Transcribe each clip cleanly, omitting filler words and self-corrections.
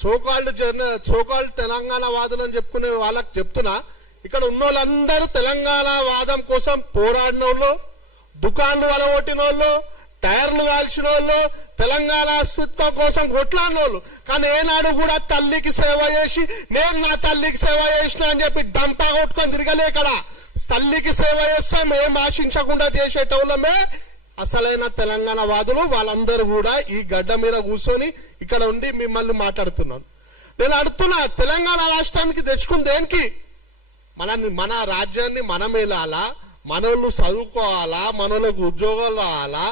So called Telangana వాదులు అని చెప్పుకునే వాళ్ళకి చెప్తున్నా, ఇక్కడ ఉన్న వాళ్ళందరూ తెలంగాణ వాదం కోసం పోరాడిన వాళ్ళు, దుకాన్లు వలగొట్టిన వాళ్ళు, టైర్లు కాల్చిన వాళ్ళు, తెలంగాణ అస్తిత్వం కోసం కొట్లాడిన వాళ్ళు. కానీ ఏనాడు కూడా తల్లికి సేవ చేసి నేను నా తల్లికి సేవ చేసిన అని చెప్పి డంపా కొట్టుకొని తిరగలే. ఇక్కడ తల్లికి సేవ చేస్తాం ఏం ఆశించకుండా చేసేటోళ్ళమే అసలైన తెలంగాణ వాదులు. వాళ్ళందరూ కూడా ఈ గడ్డ మీద కూర్చొని ఇక్కడ ఉండి మిమ్మల్ని మాట్లాడుతున్నాను. నేను అడుగుతున్నా, తెలంగాణ రాష్ట్రానికి తెచ్చుకుని దేనికి? మన రాజ్యాన్ని మనం వెళ్ళాలా, మనోళ్ళు చదువుకోవాలా, మనోళ్ళకి ఉద్యోగాలు రావాలా,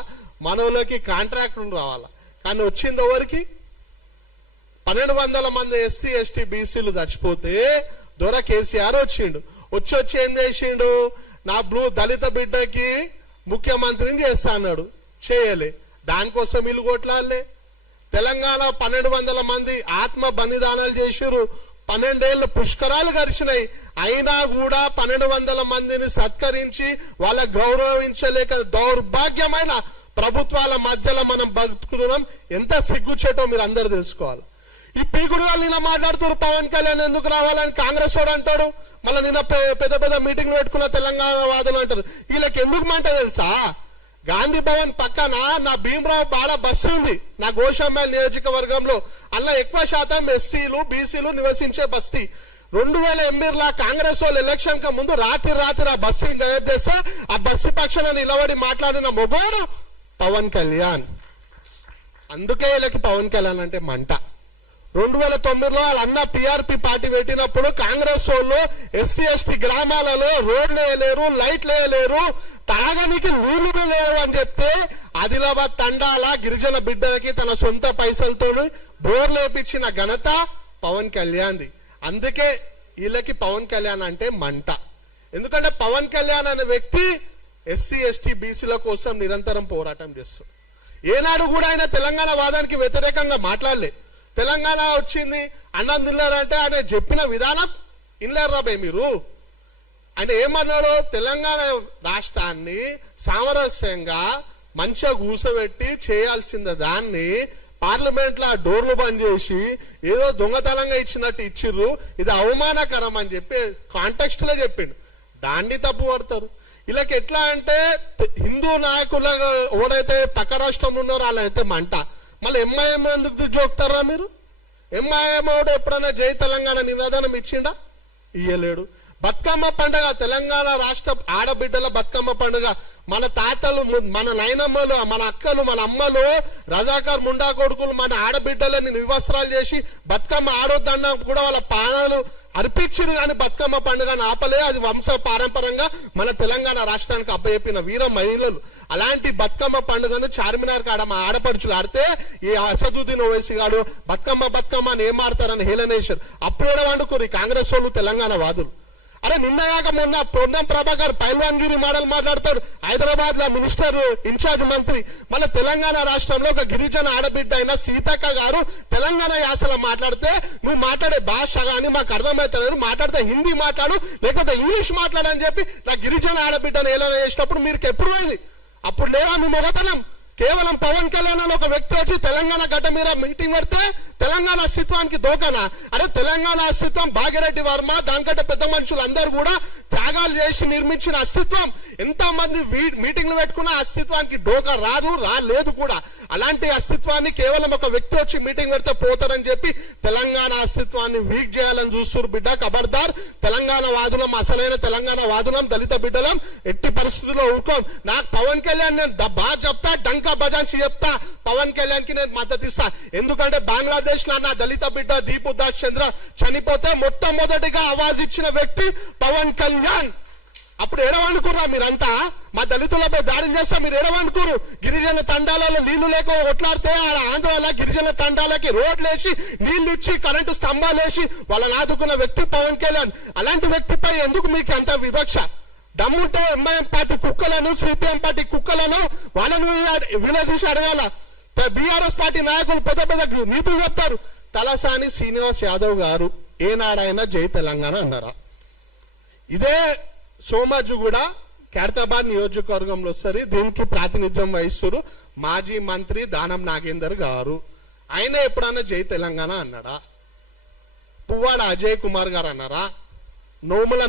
మనోళ్ళకి కాంట్రాక్టులు రావాలా. కానీ వచ్చింది ఎవరికి? 1200 మంది ఎస్సీ ఎస్టీ బీసీలు చచ్చిపోతే దొర కేసీఆర్ వచ్చి ఏం చేసిండు? నా దళిత బిడ్డకి ముఖ్యమంత్రిని చేస్తా అన్నాడు, చేయలే. దానికోసం వీళ్ళు కొట్లాడలే. తెలంగాణ 1200 మంది ఆత్మ బలిదానాలు చేసిరు, 12 ఏళ్ళు పుష్కరాలు గడిచినాయి. అయినా కూడా 1200 మందిని సత్కరించి వాళ్ళ గౌరవించలేక దౌర్భాగ్యమైన ప్రభుత్వాల మధ్యలో మనం బతుకుతున్నాం. ఎంత సిగ్గుచేటో మీరు అందరు తెలుసుకోవాలి. ఈ పీకుడు వాళ్ళు నిన్న మాట్లాడుతున్నారు, పవన్ కళ్యాణ్ ఎందుకు రావాలని కాంగ్రెస్ వాడు అంటాడు. మళ్ళీ నిన్న పెద్ద పెద్ద మీటింగ్లు పెట్టుకున్న తెలంగాణ వాదులు అంటారు. వీళ్ళకి ఎందుకు మాట తెలుసా? గాంధీ భవన్ పక్కన నా భీమరావు పాడ బస్సు ఉంది, నా గోషామల్ నియోజకవర్గంలో. అలా ఎక్కువ శాతం ఎస్సీలు బీసీలు నివసించే బస్తీ. 2008 కాంగ్రెస్ వాళ్ళు ఎలక్షన్ కి ముందు రాత్రి ఆ బస్సుని గైబ్ చేస్తే ఆ బస్సు పక్షాన నిలబడి మాట్లాడిన మొగోడు పవన్ కళ్యాణ్. అందుకే వీళ్ళకి పవన్ కళ్యాణ్ అంటే మంట. 2009లో వాళ్ళ అన్న పిఆర్పి పార్టీ పెట్టినప్పుడు కాంగ్రెస్ వాళ్ళు ఎస్సీ ఎస్టీ గ్రామాలలో రోడ్లు వేయలేరు, లైట్లు వేయలేరు, తాగనికి నీళ్లు లేవు అని చెప్తే ఆదిలాబాద్ తండాల గిరిజన బిడ్డలకి తన సొంత పైసలతో బోర్లు వేపించిన ఘనత పవన్ కళ్యాణ్ది. అందుకే వీళ్ళకి పవన్ కళ్యాణ్ అంటే మంట. ఎందుకంటే పవన్ కళ్యాణ్ అనే వ్యక్తి ఎస్సీ ఎస్టీ బీసీల కోసం నిరంతరం పోరాటం చేస్తారు. ఏనాడు కూడా ఆయన తెలంగాణ వాదానికి వ్యతిరేకంగా మాట్లాడలే. తెలంగాణ వచ్చింది అన్నం తిన్నారంటే ఆయన చెప్పిన విధానం ఇన్లేరు రాబోయే మీరు. ఆయన ఏమన్నాడు? తెలంగాణ రాష్ట్రాన్ని సామరస్యంగా మంచిగా కూసబెట్టి చేయాల్సిన దాన్ని పార్లమెంట్ లో డోర్లు బంద్ చేసి ఏదో దొంగతనంగా ఇచ్చినట్టు ఇచ్చిర్రు, ఇది అవమానకరం అని చెప్పి కాంటెక్స్ట్ లో చెప్పిండు. దాన్ని తప్పు పడతారు. వీళ్ళకి ఎట్లా అంటే హిందూ నాయకుల ఎవరైతే పక్క రాష్ట్రంలో ఉన్నారో వాళ్ళైతే మంట. మళ్ళీ ఎంఐఎం ఎందుకు జోక్తారా మీరు? ఎంఐఎం ఎప్పుడైనా జై తెలంగాణ నినాదనం ఇచ్చిండా? ఇయ్యలేడు. బతుకమ్మ పండుగ, తెలంగాణ రాష్ట్ర ఆడబిడ్డల బతుకమ్మ పండుగ, మన తాతలు, మన నాయనమ్మలు, మన అక్కలు, మన అమ్మలు, రజాకార్ ముండా కొడుకులు మన ఆడబిడ్డలని నిర్వస్త్రాలు చేసి బతుకమ్మ ఆడొద్దన్నా కూడా వాళ్ళ ప్రాణాలు అర్పించారు. కానీ బతుకమ్మ పండుగను ఆపలే. అది వంశ పారంపరంగా మన తెలంగాణ రాష్ట్రానికి అప్పచెప్పిన వీర మహిళలు. అలాంటి బతుకమ్మ పండుగను చార్మినార్ కాడ మా ఆడపడుచులు ఆడితే ఈ అసదుద్దీన్ ఓవైసీ గాడు బతుకమ్మ అని ఏం ఆడతారని హేళనేశారు. అప్పుడు వండుకోరు ఈ కాంగ్రెస్ వాళ్ళు తెలంగాణ వాదులు. అరే నిన్నగాక మొన్న పొన్నం ప్రభాకర్ పైల్వాన్గిరి మోడల్ మాట్లాడతారు, హైదరాబాద్ లో మినిస్టర్ ఇన్ఛార్జ్ మంత్రి. మన తెలంగాణ రాష్ట్రంలో ఒక గిరిజన ఆడబిడ్డ అయిన సీతక్క గారు తెలంగాణ యాసలో మాట్లాడితే నువ్వు మాట్లాడే భాష కానీ మాకు అర్థమవుతుంది, మాట్లాడితే హిందీ మాట్లాడు లేకపోతే ఇంగ్లీష్ మాట్లాడని చెప్పి నా గిరిజన ఆడబిడ్డను ఎలా చేసినప్పుడు మీరు ఎప్పుడు పోయింది? అప్పుడు లేదా మీ మొగతనం? కేవలం పవన్ కళ్యాణ్ అని ఒక వ్యక్తి వచ్చి తెలంగాణ గడ్డ మీద మీటింగ్ పెడితే తెలంగాణ అస్తిత్వానికి దోకనా? అరే తెలంగాణ అస్తిత్వం భాగ్యరెడ్డి వర్మ దానికంటే పెద్ద మనుషులు అందరూ కూడా త్యాగాలు చేసి నిర్మించిన అస్తిత్వం. ఎంతో మంది మీటింగ్లు పెట్టుకున్న అస్తిత్వానికి డోకా రాలేదు కూడా. అలాంటి అస్తిత్వాన్ని కేవలం ఒక వ్యక్తి వచ్చి మీటింగ్ పెడితే పోతారని చెప్పి తెలంగాణ అస్తిత్వాన్ని వీక్ చేయాలని చూస్తున్నారు. బిడ్డ ఖబర్దార్, తెలంగాణ వాదులం, అసలైన తెలంగాణ వాదులం, దళిత బిడ్డలం ఎట్టి పరిస్థితుల్లో ఊరుకోం. నాకు పవన్ కళ్యాణ్ నేను బాగా చెప్తా, డంకా బజాంచి చెప్తా, పవన్ కళ్యాణ్ కి నేను మద్దతు ఇస్తా. ఎందుకంటే బంగ్లాదేశ్ లో నా దళిత బిడ్డ దీప్ ఉదాస్ చంద్ర చనిపోతే మొట్టమొదటిగా ఆవాజ్ ఇచ్చిన వ్యక్తి పవన్ కళ్యాణ్. అప్పుడు ఎడవనుకురా మీరంతా? మా దళితులపై దాడి చేస్తా మీరు ఎడవనుకురు? గిరిజన తండాలలో నీళ్లు లేక కొట్లాడితే ఆంధ్రాల గిరిజన తండాలకి రోడ్లేసి నీళ్లు ఇచ్చి కరెంటు స్తంభాలేసి వాళ్ళని ఆదుకున్న వ్యక్తి పవన్ కళ్యాణ్. అలాంటి వ్యక్తిపై ఎందుకు మీకు అంత వివక్ష? దమ్ముంటే ఎంఐఎం పార్టీ కుక్కలను, సిపిఎం పార్టీ కుక్కలను వాళ్ళను వినదీసి అడగాల. బీఆర్ఎస్ పార్టీ నాయకులు పెద్ద పెద్ద నీతులు చెప్తారు. తలసాని శ్రీనివాస్ యాదవ్ గారు ఏనాడైనా జై తెలంగాణ అన్నారా? ఇదే సోమాజు కూడా ఖైరతాబాద్ నియోజకవర్గంలో వస్తారు. దీనికి ప్రాతినిధ్యం వహిస్తారు మాజీ మంత్రి దానం నాగేందర్ గారు. ఆయన ఎప్పుడన్నా జై తెలంగాణ అన్నాడా? పువ్వాడ అజయ్ కుమార్ గారు అన్నారా, నోముల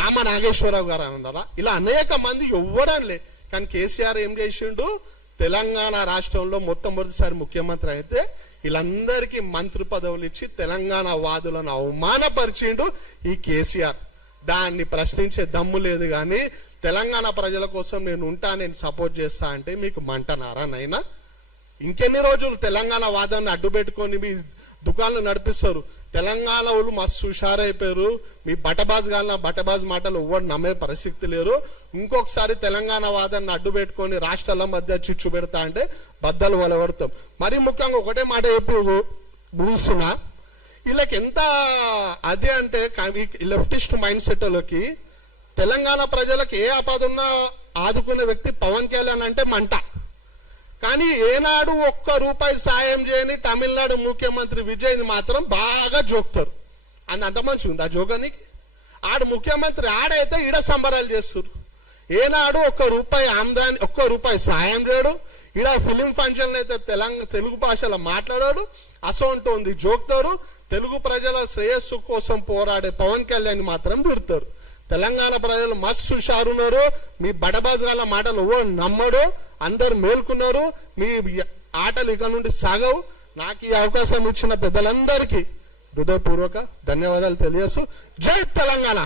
నామ నాగేశ్వరరావు గారు అన్నారా, ఇలా అనేక మంది ఎవ్వరనిలే. కానీ కేసీఆర్ ఏం చేసిండు, తెలంగాణ రాష్ట్రంలో మొట్టమొదటిసారి ముఖ్యమంత్రి అయితే వీళ్ళందరికీ మంత్రి పదవులు ఇచ్చి తెలంగాణ వాదులను అవమానపరిచిండు ఈ కేసీఆర్. దాన్ని ప్రశ్నించే దమ్ము లేదు. కానీ తెలంగాణ ప్రజల కోసం నేను ఉంటా, నేను సపోర్ట్ చేస్తా అంటే మీకు మంటనారా నైనా? ఇంకెన్ని రోజులు తెలంగాణ వాదాన్ని అడ్డు పెట్టుకొని మీ దుకాణాలు నడిపిస్తారు? తెలంగాణ వాళ్ళు మస్తు హుషారైపోయారు. మీ బటబాజ్ మాటలు ఎవ్వరు నమ్మే పరిస్థితి లేరు. ఇంకొకసారి తెలంగాణ వాదాన్ని అడ్డు పెట్టుకొని రాష్ట్రాల మధ్య చిచ్చు పెడతా అంటే బద్దలు వలవడతాం. మరీ ముఖ్యంగా ఒకటే మాట చెప్పి ముగిస్తున్నా, వీళ్ళకి ఎంత అదే అంటే లెఫ్టిస్ట్ మైండ్ సెట్లకి తెలంగాణ ప్రజలకు ఏ ఆపద ఉన్నా ఆదుకునే వ్యక్తి పవన్ కళ్యాణ్ అంటే మంట. కానీ ఏనాడు ఒక్క రూపాయి సాయం చేయని తమిళనాడు ముఖ్యమంత్రి విజయ్ని మాత్రం బాగా జోక్తారు. అంత మంచి ఉంది ఆ జోగానికి. ఆడు ముఖ్యమంత్రి ఆడైతే ఈడ సంబరాలు చేస్తారు. ఏనాడు ఒక్క రూపాయి సాయం చేయడు. ఈడ ఫిలిం ఫంక్షన్ అయితే తెలుగు భాషలో మాట్లాడాడు. అసోంటి ఉంది జోక్తారు. తెలుగు ప్రజల శ్రేయస్సు కోసం పోరాడే పవన్ కళ్యాణ్ మాత్రం తిడతారు. తెలంగాణ ప్రజలు మస్తు హుషారున్నారు. మీ బడబాజాల మాటలు నమ్మడు. అందరు మేల్కున్నారు. మీ ఆటలు ఇక నుండి సాగవు. నాకు ఈ అవకాశం ఇచ్చిన పెద్దలందరికీ హృదయపూర్వక ధన్యవాదాలు తెలియజేస్తూ జై తెలంగాణ.